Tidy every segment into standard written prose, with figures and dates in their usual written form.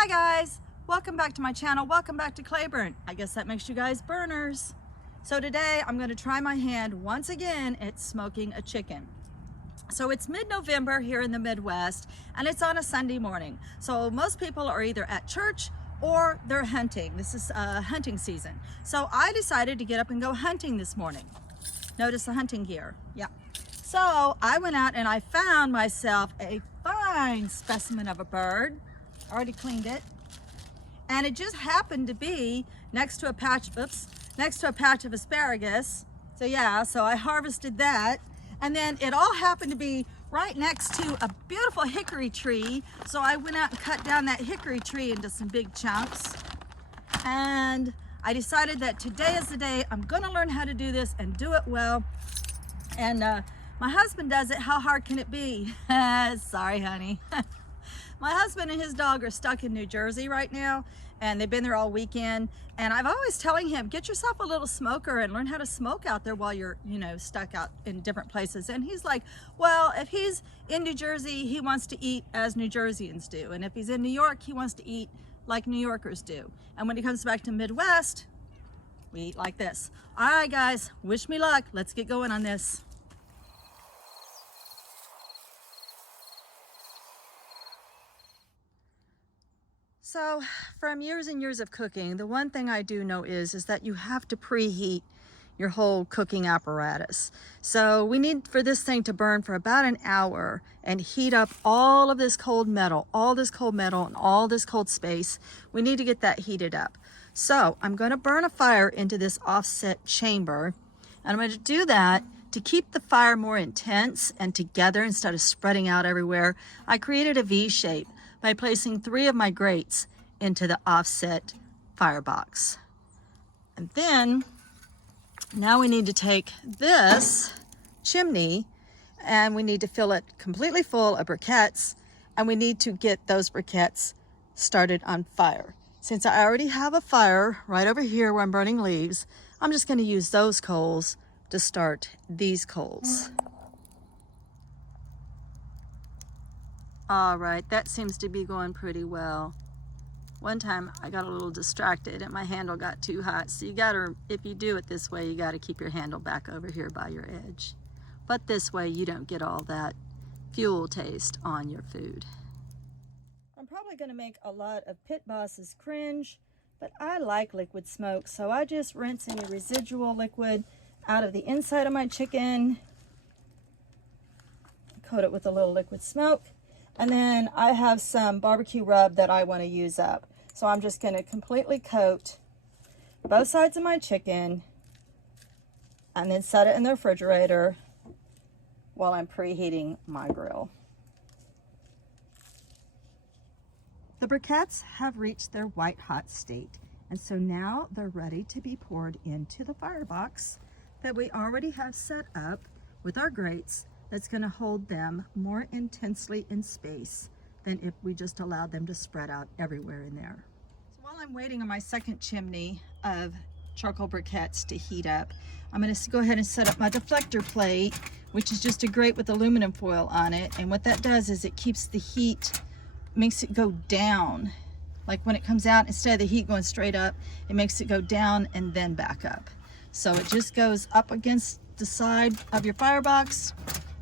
Hi guys, welcome back to my channel. Welcome back to Claiborne. I guess that makes you guys burners. So today I'm going to try my hand once again at smoking a chicken. So it's mid-November here in the Midwest and it's on a Sunday morning. So most people are either at church or they're hunting. This is hunting season. So I decided to get up and go hunting this morning. Notice the hunting gear. Yeah. So I went out and I found myself a fine specimen of a bird. Already cleaned it, and it just happened to be next to a patch of asparagus. So yeah, so I harvested that, and then it all happened to be right next to a beautiful hickory tree. So I went out and cut down that hickory tree into some big chunks, and I decided that today is the day I'm gonna learn how to do this and do it well. And my husband does it. How hard can it be? Sorry, honey. My husband and his dog are stuck in New Jersey right now, and they've been there all weekend. And I've always telling him, get yourself a little smoker and learn how to smoke out there while you're, stuck out in different places. And he's like, well, if he's in New Jersey, he wants to eat as New Jerseyans do. And if he's in New York, he wants to eat like New Yorkers do. And when he comes back to Midwest, we eat like this. All right, guys, wish me luck. Let's get going on this. So from years and years of cooking, the one thing I do know is that you have to preheat your whole cooking apparatus. So we need for this thing to burn for about an hour and heat up all of this cold metal, and all this cold space. We need to get that heated up. So I'm going to burn a fire into this offset chamber, and I'm going to do that to keep the fire more intense and together instead of spreading out everywhere. I created a V shape by placing 3 of my grates into the offset firebox. And then, now we need to take this chimney and we need to fill it completely full of briquettes, and we need to get those briquettes started on fire. Since I already have a fire right over here where I'm burning leaves, I'm just going to use those coals to start these coals. All right, that seems to be going pretty well. One time I got a little distracted and my handle got too hot. So if you do it this way, you gotta keep your handle back over here by your edge. But this way you don't get all that fuel taste on your food. I'm probably gonna make a lot of pit bosses cringe, but I like liquid smoke. So I just rinse any residual liquid out of the inside of my chicken, coat it with a little liquid smoke. And then I have some barbecue rub that I want to use up. So I'm just going to completely coat both sides of my chicken and then set it in the refrigerator while I'm preheating my grill. The briquettes have reached their white hot state, and so now they're ready to be poured into the firebox that we already have set up with our grates. That's going to hold them more intensely in space than if we just allowed them to spread out everywhere in there. So while I'm waiting on my second chimney of charcoal briquettes to heat up, I'm going to go ahead and set up my deflector plate, which is just a grate with aluminum foil on it. And what that does is it keeps the heat, makes it go down. Like when it comes out, instead of the heat going straight up, it makes it go down and then back up. So it just goes up against the side of your firebox,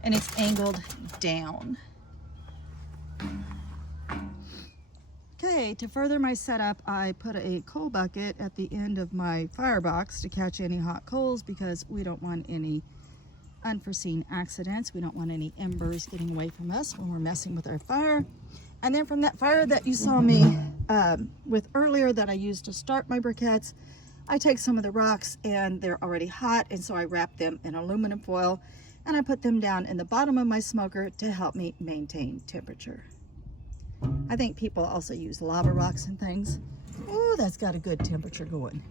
and it's angled down. Okay, to further my setup, I put a coal bucket at the end of my firebox to catch any hot coals because we don't want any unforeseen accidents. We don't want any embers getting away from us when we're messing with our fire. And then from that fire that you saw me with earlier that I used to start my briquettes, I take some of the rocks and they're already hot, and so I wrap them in aluminum foil and I put them down in the bottom of my smoker to help me maintain temperature. I think people also use lava rocks and things. Ooh, that's got a good temperature going.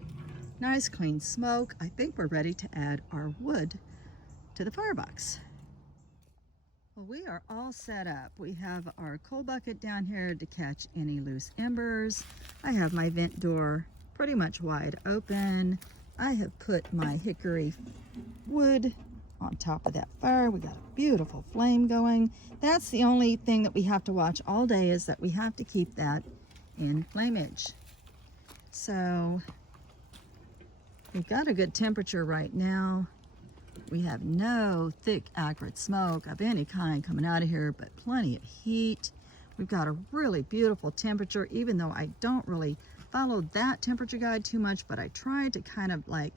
Nice clean smoke. I think we're ready to add our wood to the firebox. Well, we are all set up. We have our coal bucket down here to catch any loose embers. I have my vent door pretty much wide open. I have put my hickory wood on top of that fire. We got a beautiful flame going. That's the only thing that we have to watch all day, is that we have to keep that in flameage. So we've got a good temperature right now. We have no thick acrid smoke of any kind coming out of here, but plenty of heat. We've got a really beautiful temperature, even though I don't really follow that temperature guide too much, but I try to kind of like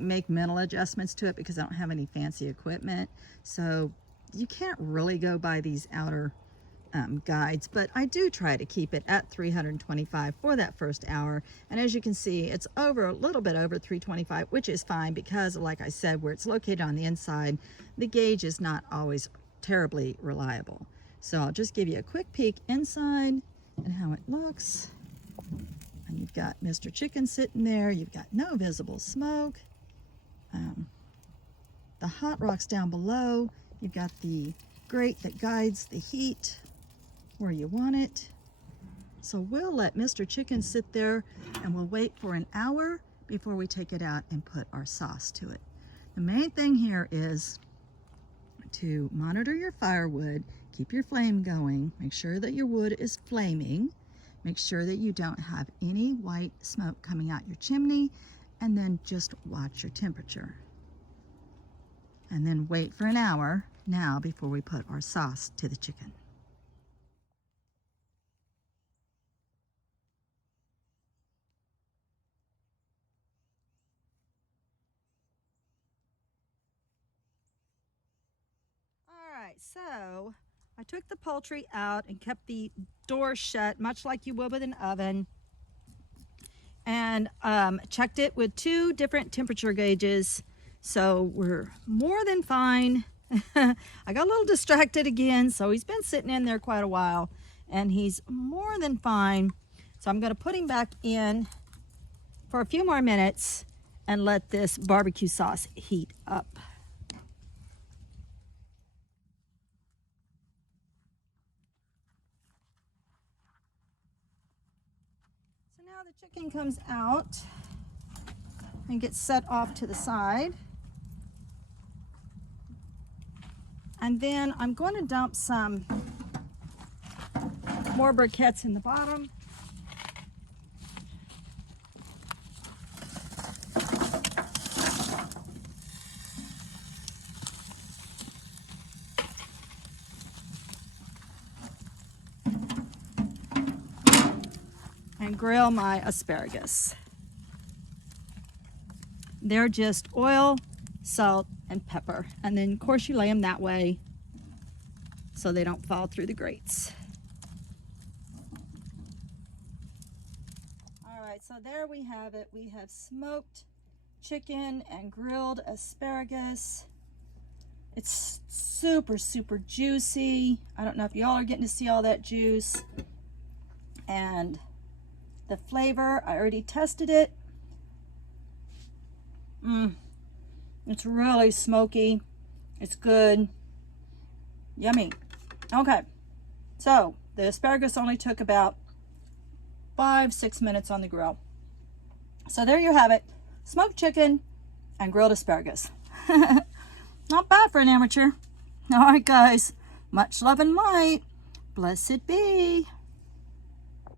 make mental adjustments to it because I don't have any fancy equipment. So you can't really go by these outer guides, but I do try to keep it at 325 for that first hour. And as you can see, it's a little bit over 325, which is fine because, like I said, where it's located on the inside, the gauge is not always terribly reliable. So I'll just give you a quick peek inside and how it looks. And you've got Mr. Chicken sitting there. You've got no visible smoke. The hot rocks down below. You've got the grate that guides the heat where you want it. So we'll let Mr. Chicken sit there and we'll wait for an hour before we take it out and put our sauce to it. The main thing here is to monitor your firewood, keep your flame going, make sure that your wood is flaming, make sure that you don't have any white smoke coming out your chimney, and then just watch your temperature. And then wait for an hour now before we put our sauce to the chicken. So I took the poultry out and kept the door shut, much like you would with an oven, and checked it with 2 different temperature gauges. So we're more than fine. I got a little distracted again, so he's been sitting in there quite a while, and he's more than fine. So I'm going to put him back in for a few more minutes and let this barbecue sauce heat up. Now the chicken comes out and gets set off to the side. And then I'm going to dump some more briquettes in the bottom. And grill my asparagus. They're just oil, salt, and pepper. And then of course you lay them that way so they don't fall through the grates. All right, so there we have it. We have smoked chicken and grilled asparagus. It's super, super juicy. I don't know if y'all are getting to see all that juice. And the flavor, I already tested it. It's really smoky. It's good. Yummy. Okay, so the asparagus only took about 5-6 minutes on the grill. So there you have it. Smoked chicken and grilled asparagus. Not bad for an amateur. All right, guys. Much love and light. Blessed be.